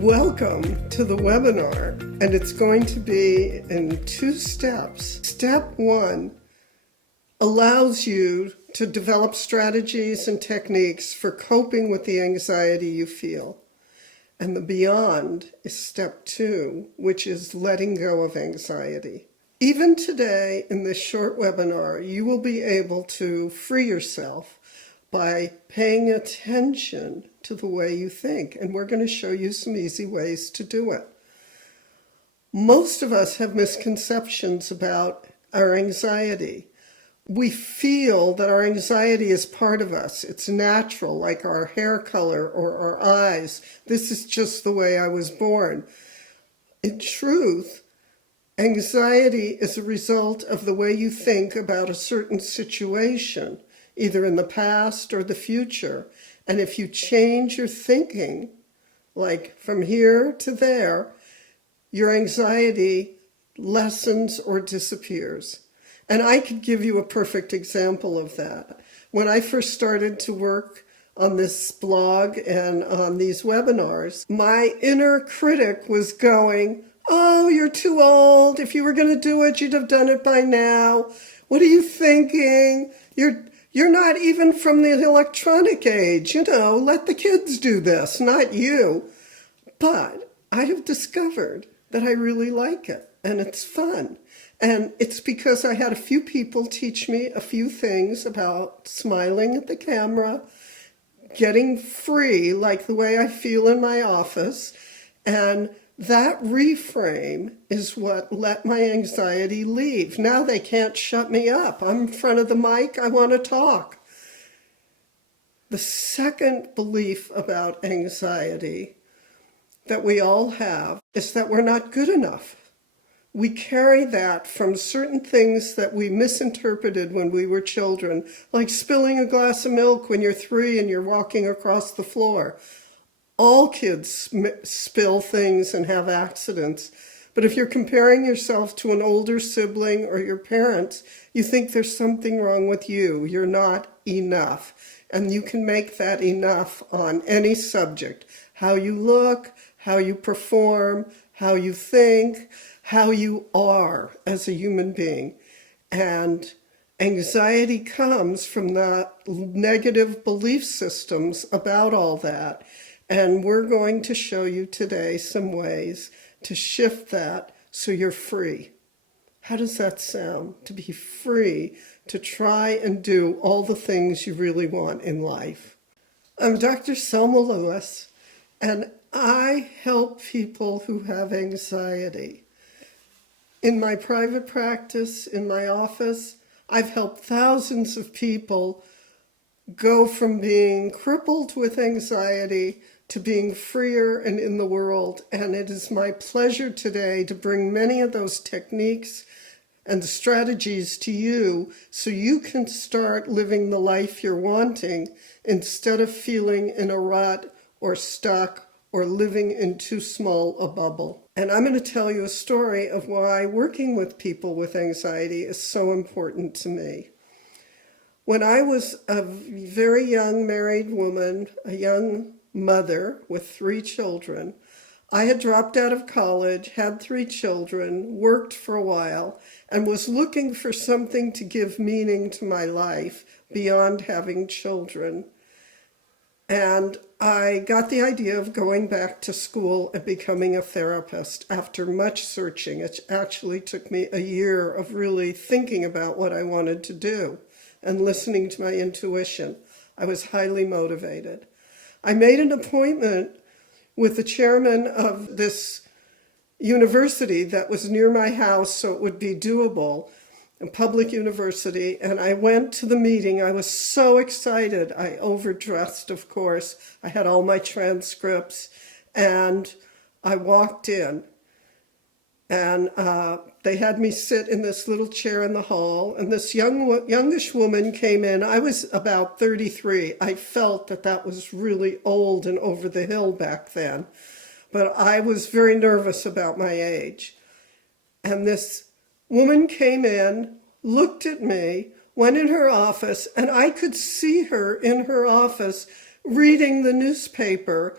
Welcome to the webinar, and it's going to be in 2 steps. Step 1 allows you to develop strategies and techniques for coping with the anxiety you feel. And the beyond is step 2, which is letting go of anxiety. Even today, in this short webinar, you will be able to free yourself by paying attention to the way you think. And we're going to show you some easy ways to do it. Most of us have misconceptions about our anxiety. We feel that our anxiety is part of us. It's natural, like our hair color or our eyes. This is just the way I was born. In truth, anxiety is a result of the way you think about a certain situation, either in the past or the future. And if you change your thinking, like from here to there, your anxiety lessens or disappears. And I could give you a perfect example of that. When I first started to work on this blog and on these webinars, my inner critic was going, "Oh, you're too old. If you were going to do it, you'd have done it by now. What are you thinking? You're not even from the electronic age. Let the kids do this, not you." But I have discovered that I really like it, and it's fun. And it's because I had a few people teach me a few things about smiling at the camera, getting free, like the way I feel in my office. And that reframe is what let my anxiety leave. Now they can't shut me up. I'm in front of the mic. I want to talk. The second belief about anxiety that we all have is that we're not good enough. We carry that from certain things that we misinterpreted when we were children, like spilling a glass of milk when you're 3 and you're walking across the floor. All kids spill things and have accidents. But if you're comparing yourself to an older sibling or your parents, you think there's something wrong with you. You're not enough. And you can make that enough on any subject. How you look, how you perform, how you think, how you are as a human being. And anxiety comes from the negative belief systems about all that. And we're going to show you today some ways to shift that so you're free. How does that sound? To be free, to try and do all the things you really want in life. I'm Dr. Selma Lewis, and I help people who have anxiety. In my private practice, in my office, I've helped thousands of people go from being crippled with anxiety to being freer and in the world. And it is my pleasure today to bring many of those techniques and strategies to you so you can start living the life you're wanting instead of feeling in a rut or stuck or living in too small a bubble. And I'm going to tell you a story of why working with people with anxiety is so important to me. When I was a very young married woman, a young mother with 3 children, I had dropped out of college, had 3 children, worked for a while, and was looking for something to give meaning to my life beyond having children. And I got the idea of going back to school and becoming a therapist after much searching. It actually took me a year of really thinking about what I wanted to do and listening to my intuition. I was highly motivated. I made an appointment with the chairman of this university that was near my house so it would be doable, a public university, and I went to the meeting. I was so excited. I overdressed, of course. I had all my transcripts, and I walked in, and they had me sit in this little chair in the hall, and this youngish woman came in. I was about 33. I felt that was really old and over the hill back then, but I was very nervous about my age. And this woman came in, looked at me, went in her office, and I could see her in her office reading the newspaper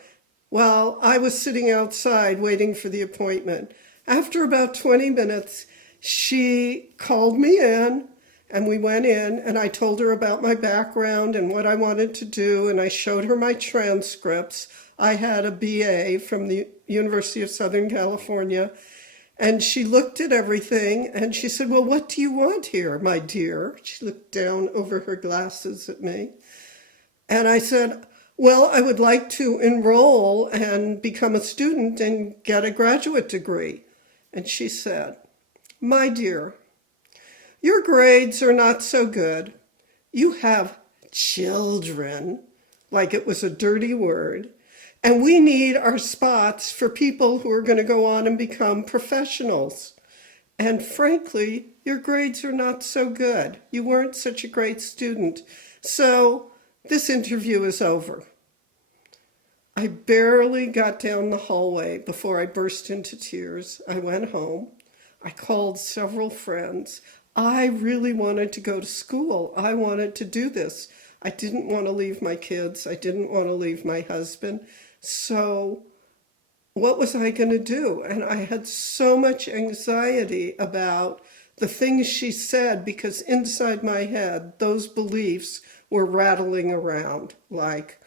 Well, I was sitting outside waiting for the appointment. After about 20 minutes, she called me in and we went in and I told her about my background and what I wanted to do, and I showed her my transcripts. I had a BA from the University of Southern California, and she looked at everything and she said, "Well, what do you want here, my dear?" She looked down over her glasses at me. And I said, "Well, I would like to enroll and become a student and get a graduate degree." And she said, "My dear, your grades are not so good. You have children," like it was a dirty word, "and we need our spots for people who are going to go on and become professionals. And frankly, your grades are not so good. You weren't such a great student. So this interview is over." I barely got down the hallway before I burst into tears. I went home. I called several friends. I really wanted to go to school. I wanted to do this. I didn't want to leave my kids. I didn't want to leave my husband. So what was I going to do? And I had so much anxiety about the things she said, because inside my head, those beliefs were rattling around, like,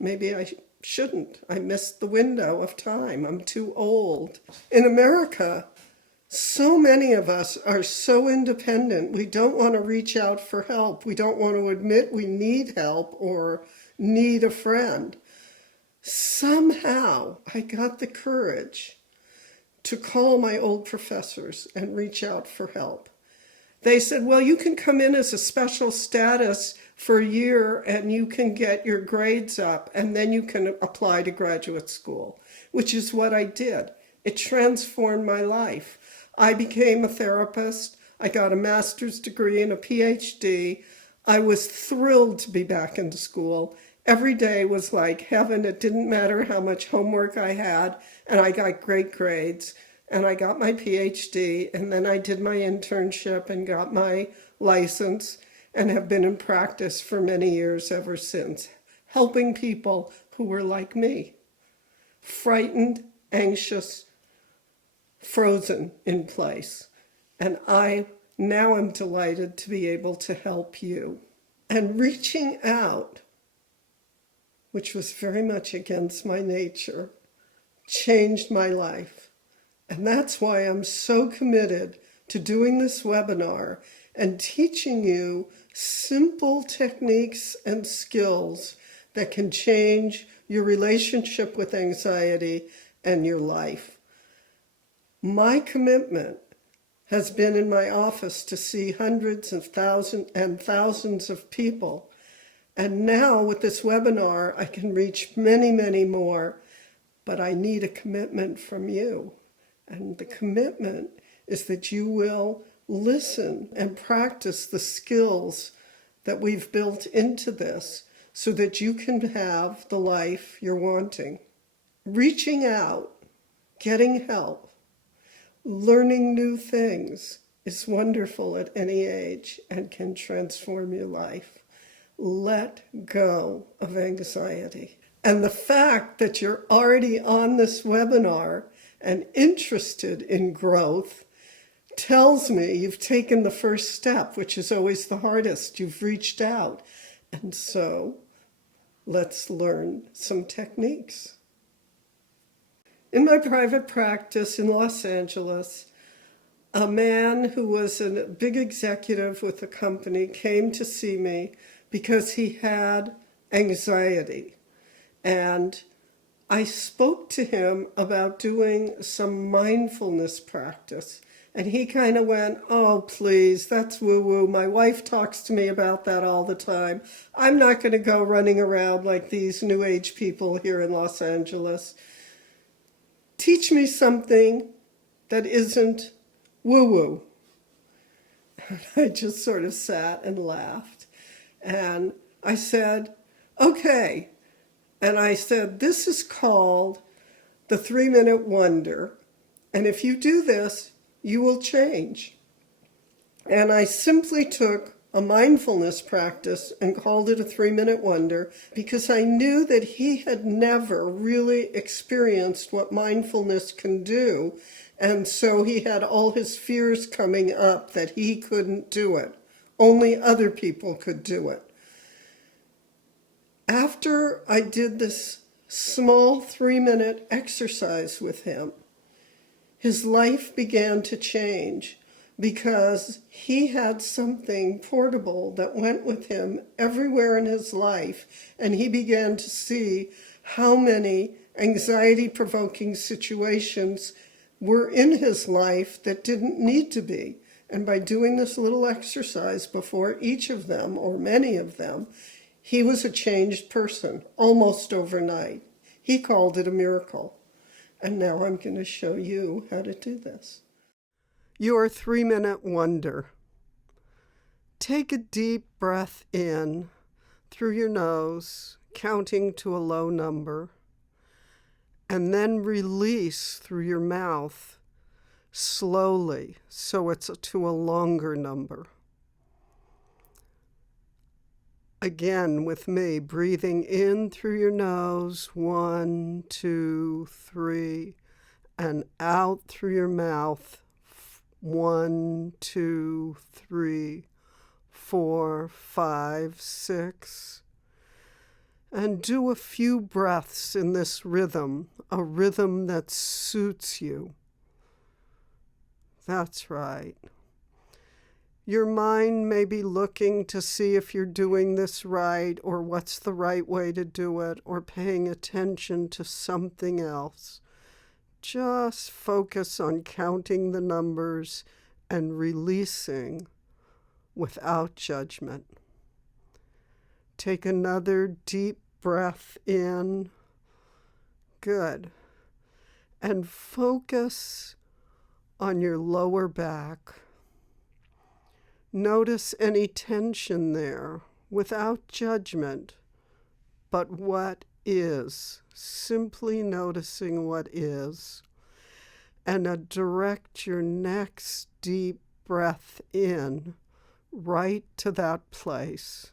maybe I shouldn't. I missed the window of time. I'm too old. In America, so many of us are so independent. We don't want to reach out for help. We don't want to admit we need help or need a friend. Somehow I got the courage to call my old professors and reach out for help. They said, "Well, you can come in as a special status for a year and you can get your grades up and then you can apply to graduate school," which is what I did. It transformed my life. I became a therapist. I got a master's degree and a PhD. I was thrilled to be back into school. Every day was like heaven. It didn't matter how much homework I had, and I got great grades. And I got my PhD, and then I did my internship and got my license and have been in practice for many years ever since, helping people who were like me, frightened, anxious, frozen in place. And I now am delighted to be able to help you. And reaching out, which was very much against my nature, changed my life. And that's why I'm so committed to doing this webinar and teaching you simple techniques and skills that can change your relationship with anxiety and your life. My commitment has been in my office to see hundreds of thousands of people. And now with this webinar, I can reach many, many more, but I need a commitment from you. And the commitment is that you will listen and practice the skills that we've built into this so that you can have the life you're wanting. Reaching out, getting help, learning new things is wonderful at any age and can transform your life. Let go of anxiety. And the fact that you're already on this webinar and interested in growth tells me you've taken the first step, which is always the hardest. You've reached out. And so let's learn some techniques. In my private practice in Los Angeles, a man who was a big executive with a company came to see me because he had anxiety. And I spoke to him about doing some mindfulness practice. And he kind of went, "Oh, please, that's woo-woo. My wife talks to me about that all the time. I'm not going to go running around like these New Age people here in Los Angeles. Teach me something that isn't woo-woo." I just sort of sat and laughed. And I said, "Okay." And I said, "This is called the 3-minute wonder. And if you do this, you will change." And I simply took a mindfulness practice and called it a 3-minute wonder because I knew that he had never really experienced what mindfulness can do. And so he had all his fears coming up that he couldn't do it. Only other people could do it. After I did this small 3-minute exercise with him, his life began to change because he had something portable that went with him everywhere in his life, and he began to see how many anxiety-provoking situations were in his life that didn't need to be. And by doing this little exercise before each of them, or many of them, he was a changed person almost overnight. He called it a miracle. And now I'm going to show you how to do this. Your 3-minute wonder. Take a deep breath in through your nose, counting to a low number, and then release through your mouth slowly so it's to a longer number. Again with me, breathing in through your nose, 1, 2, 3, and out through your mouth, 1, 2, 3, 4, 5, 6. And do a few breaths in this rhythm, a rhythm that suits you. That's right. Your mind may be looking to see if you're doing this right or what's the right way to do it or paying attention to something else. Just focus on counting the numbers and releasing without judgment. Take another deep breath in. Good. And focus on your lower back. Notice any tension there without judgment, but what is, simply noticing what is, and direct your next deep breath in right to that place.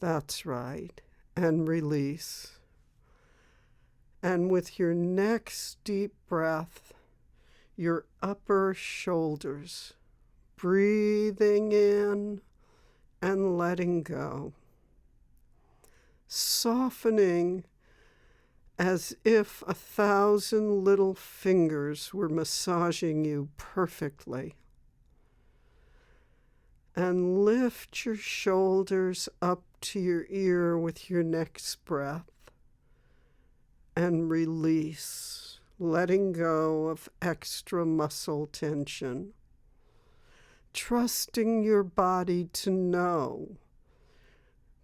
That's right, and release. And with your next deep breath, your upper shoulders, breathing in and letting go. Softening as if 1,000 little fingers were massaging you perfectly. And lift your shoulders up to your ear with your next breath. And release, letting go of extra muscle tension. Trusting your body to know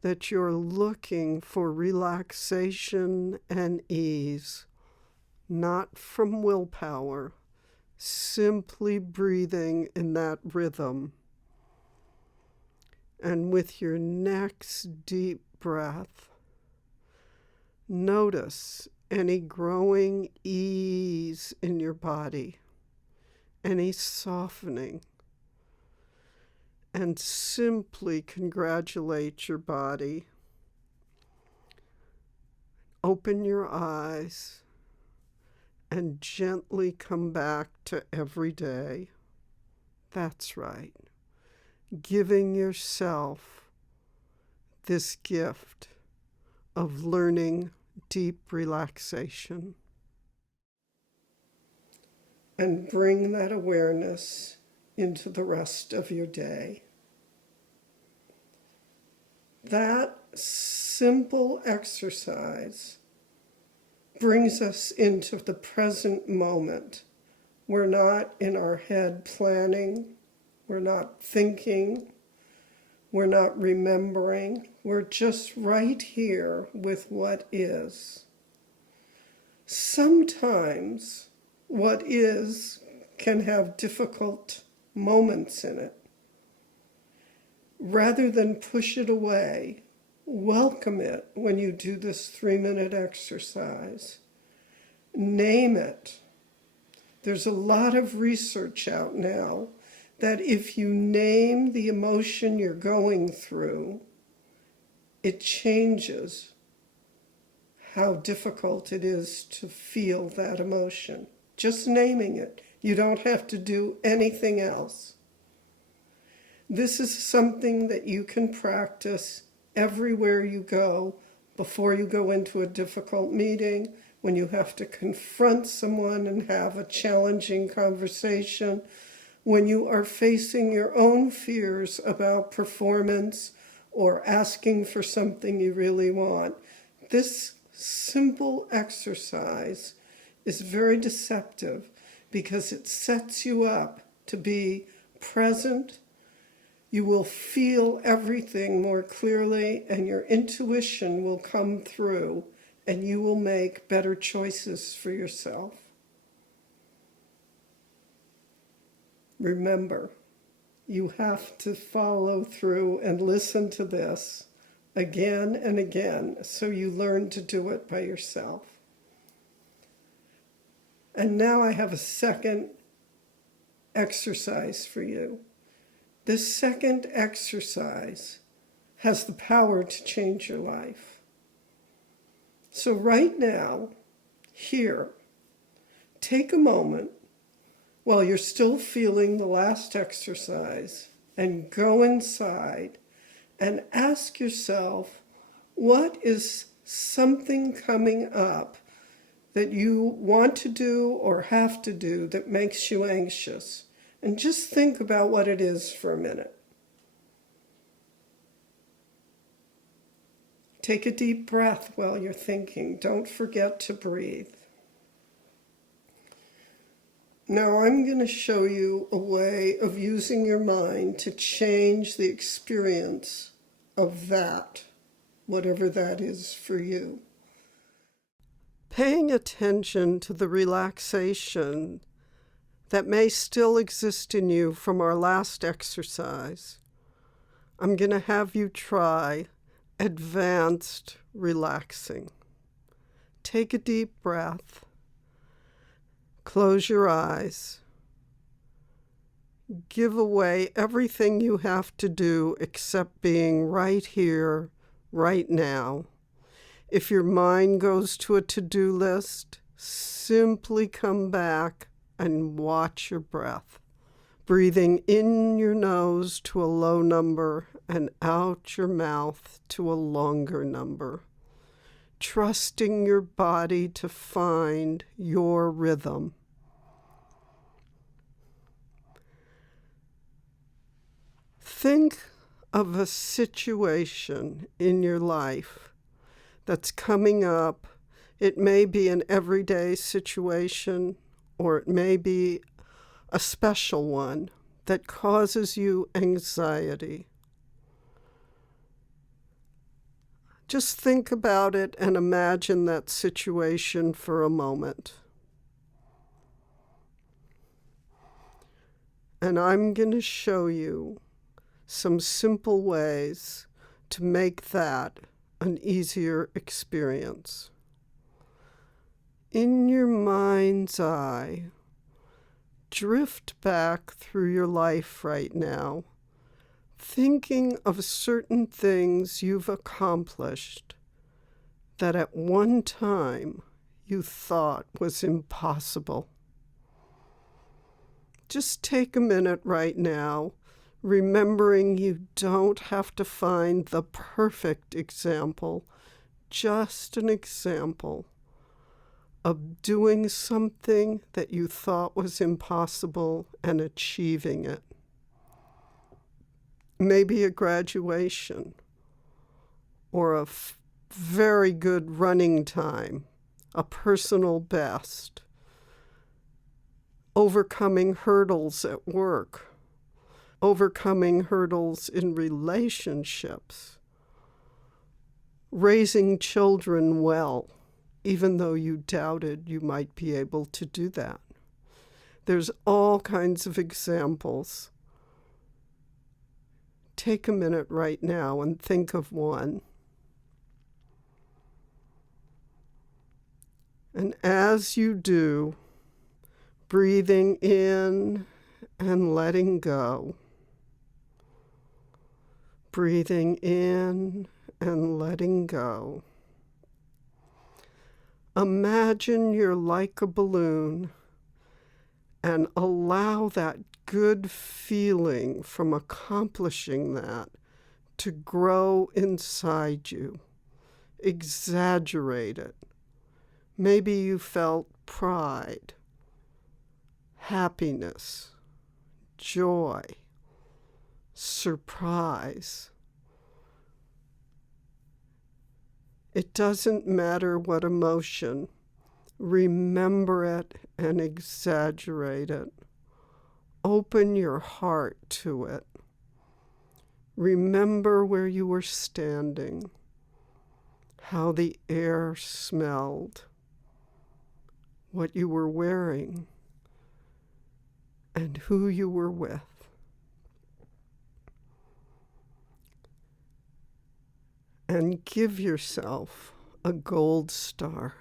that you're looking for relaxation and ease, not from willpower, simply breathing in that rhythm. And with your next deep breath, notice any growing ease in your body, any softening. And simply congratulate your body. Open your eyes and gently come back to every day. That's right. Giving yourself this gift of learning deep relaxation. And bring that awareness into the rest of your day. That simple exercise brings us into the present moment. We're not in our head planning, we're not thinking, we're not remembering, we're just right here with what is. Sometimes what is can have difficult moments in it. Rather than push it away, welcome it when you do this 3-minute exercise. Name it. There's a lot of research out now that if you name the emotion you're going through, it changes how difficult it is to feel that emotion. Just naming it. You don't have to do anything else. This is something that you can practice everywhere you go, before you go into a difficult meeting, when you have to confront someone and have a challenging conversation, when you are facing your own fears about performance or asking for something you really want. This simple exercise is very deceptive because it sets you up to be present. You will feel everything more clearly, and your intuition will come through, and you will make better choices for yourself. Remember, you have to follow through and listen to this again and again so you learn to do it by yourself. And now I have a second exercise for you. This second exercise has the power to change your life. So right now, here, take a moment while you're still feeling the last exercise and go inside and ask yourself, what is something coming up that you want to do or have to do that makes you anxious? And just think about what it is for a minute. Take a deep breath while you're thinking. Don't forget to breathe. Now I'm going to show you a way of using your mind to change the experience of that, whatever that is for you. Paying attention to the relaxation that may still exist in you from our last exercise, I'm going to have you try advanced relaxing. Take a deep breath. Close your eyes. Give away everything you have to do except being right here, right now. If your mind goes to a to-do list, simply come back and watch your breath. Breathing in your nose to a low number and out your mouth to a longer number. Trusting your body to find your rhythm. Think of a situation in your life that's coming up. It may be an everyday situation, or it may be a special one that causes you anxiety. Just think about it and imagine that situation for a moment. And I'm going to show you some simple ways to make that an easier experience. In your mind's eye, drift back through your life right now, thinking of certain things you've accomplished that at one time you thought was impossible. Just take a minute right now, remembering you don't have to find the perfect example, just an example of doing something that you thought was impossible and achieving it. Maybe a graduation or a very good running time, a personal best, overcoming hurdles at work, overcoming hurdles in relationships, raising children well, even though you doubted you might be able to do that. There's all kinds of examples. Take a minute right now and think of one. And as you do, breathing in and letting go. Breathing in and letting go. Imagine you're like a balloon and allow that good feeling from accomplishing that to grow inside you. Exaggerate it. Maybe you felt pride, happiness, joy, surprise. It doesn't matter what emotion. Remember it and exaggerate it. Open your heart to it. Remember where you were standing, how the air smelled, what you were wearing, and who you were with. And give yourself a gold star.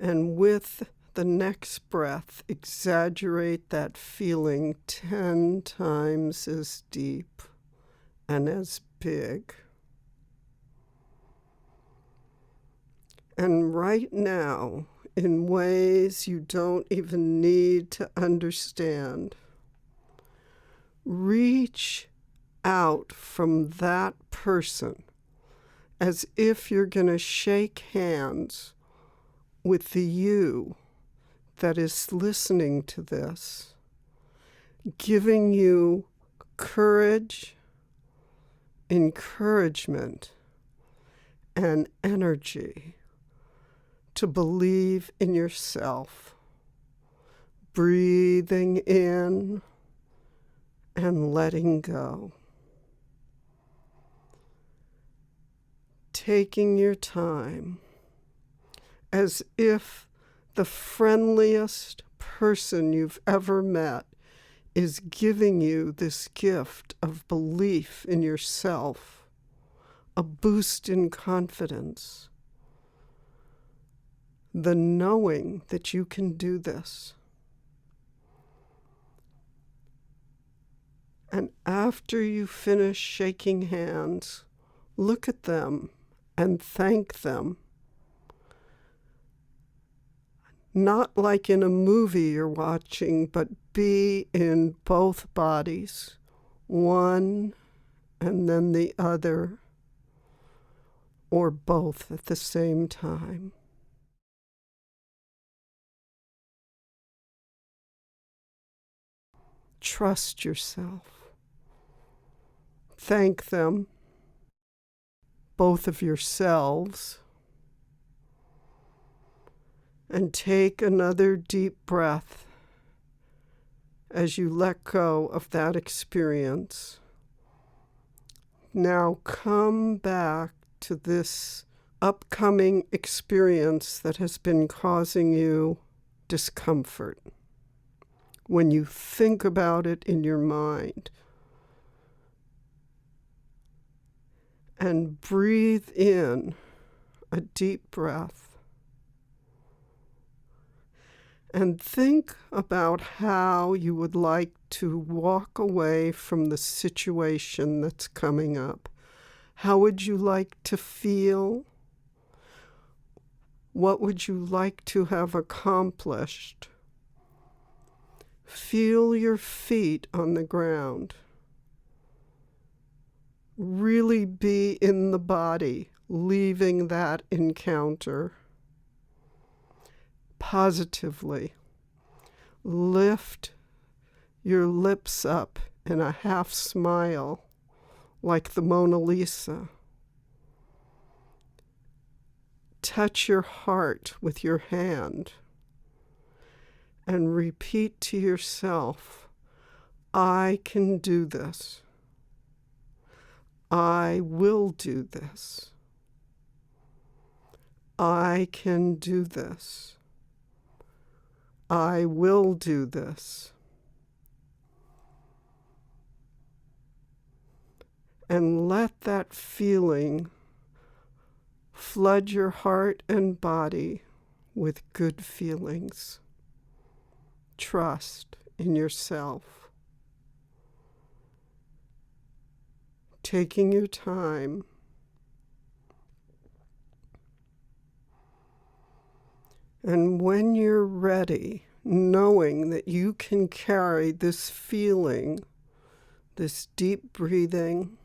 And with the next breath, exaggerate that feeling 10 times as deep and as big. And right now, in ways you don't even need to understand, reach out from that person as if you're going to shake hands with the you that is listening to this, giving you courage, encouragement, and energy to believe in yourself. Breathing in and letting go. Taking your time as if the friendliest person you've ever met is giving you this gift of belief in yourself, a boost in confidence, the knowing that you can do this. And after you finish shaking hands, look at them and thank them. Not like in a movie you're watching, but be in both bodies, one and then the other, or both at the same time. Trust yourself. Thank them, both of yourselves, and take another deep breath as you let go of that experience. Now come back to this upcoming experience that has been causing you discomfort. When you think about it in your mind, and breathe in a deep breath. And think about how you would like to walk away from the situation that's coming up. How would you like to feel? What would you like to have accomplished? Feel your feet on the ground. Really be in the body, leaving that encounter. Positively. Lift your lips up in a half smile, like the Mona Lisa. Touch your heart with your hand and repeat to yourself, I can do this. I will do this. I can do this. I will do this. And let that feeling flood your heart and body with good feelings. trust in yourself. Taking your time. And when you're ready, knowing that you can carry this feeling, this deep breathing,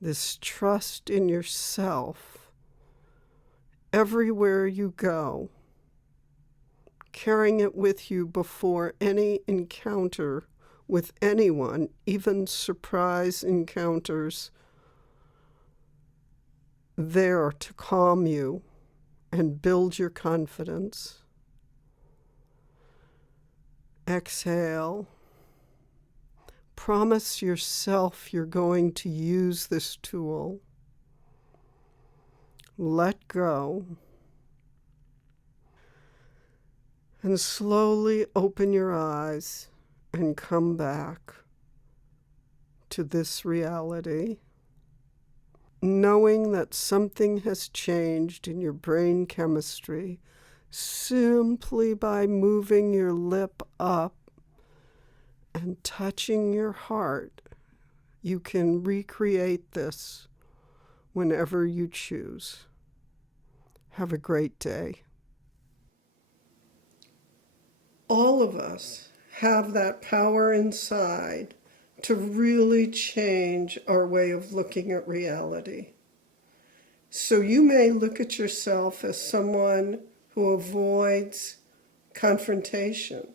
this trust in yourself everywhere you go, carrying it with you before any encounter with anyone, even surprise encounters, there to calm you and build your confidence. Exhale. Promise yourself you're going to use this tool. Let go. And slowly open your eyes and come back to this reality, knowing that something has changed in your brain chemistry simply by moving your lip up and touching your heart. You can recreate this whenever you choose. Have a great day. All of us have that power inside to really change our way of looking at reality. So you may look at yourself as someone who avoids confrontation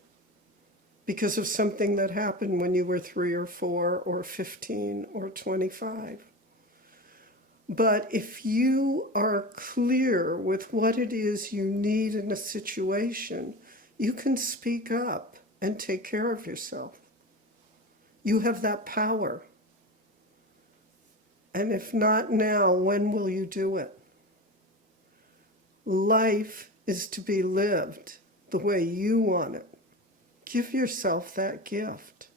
because of something that happened when you were 3 or 4 or 15 or 25. But if you are clear with what it is you need in a situation, you can speak up and take care of yourself. You have that power. And if not now, when will you do it? Life is to be lived the way you want it. Give yourself that gift.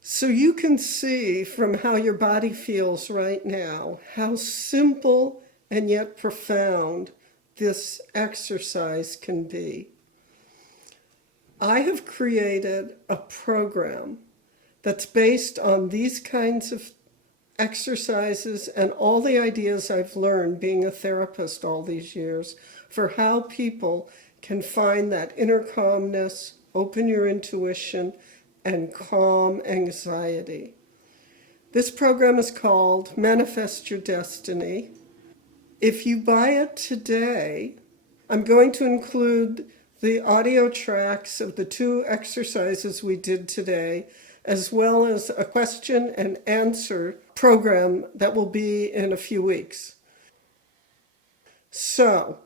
So you can see from how your body feels right now, how simple and yet profound this exercise can be. I have created a program that's based on these kinds of exercises and all the ideas I've learned being a therapist all these years for how people can find that inner calmness, open your intuition, and calm anxiety. This program is called Manifest Your Destiny. If you buy it today, I'm going to include the audio tracks of the 2 exercises we did today, as well as a question and answer program that will be in a few weeks. So,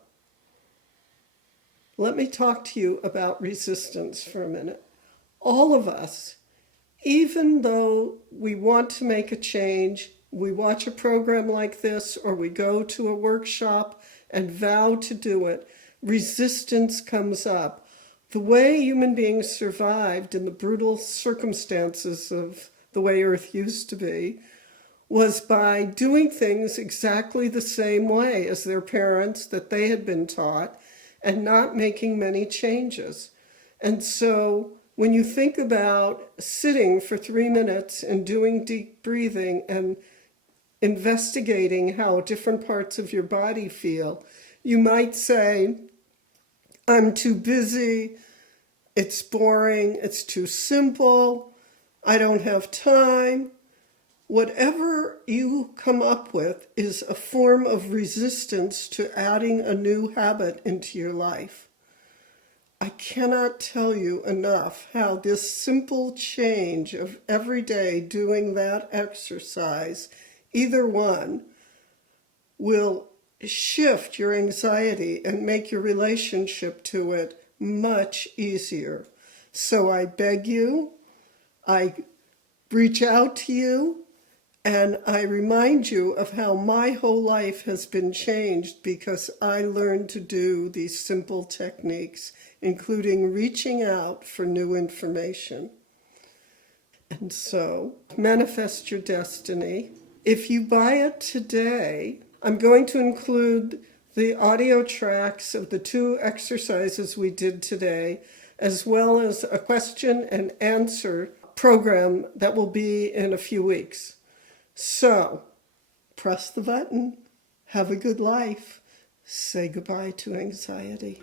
let me talk to you about resistance for a minute. All of us, even though we want to make a change, we watch a program like this or we go to a workshop and vow to do it, resistance comes up. The way human beings survived in the brutal circumstances of the way Earth used to be was by doing things exactly the same way as their parents that they had been taught and not making many changes. And so when you think about sitting for 3 minutes and doing deep breathing and investigating how different parts of your body feel, you might say, I'm too busy, it's boring, it's too simple, I don't have time. Whatever you come up with is a form of resistance to adding a new habit into your life. I cannot tell you enough how this simple change of every day doing that exercise, either one, will shift your anxiety and make your relationship to it much easier. So I beg you, I reach out to you, and I remind you of how my whole life has been changed because I learned to do these simple techniques, including reaching out for new information. And so, Manifest Your Destiny. If you buy it today, I'm going to include the audio tracks of the 2 exercises we did today, as well as a question and answer program that will be in a few weeks. So, press the button. Have a good life. Say goodbye to anxiety.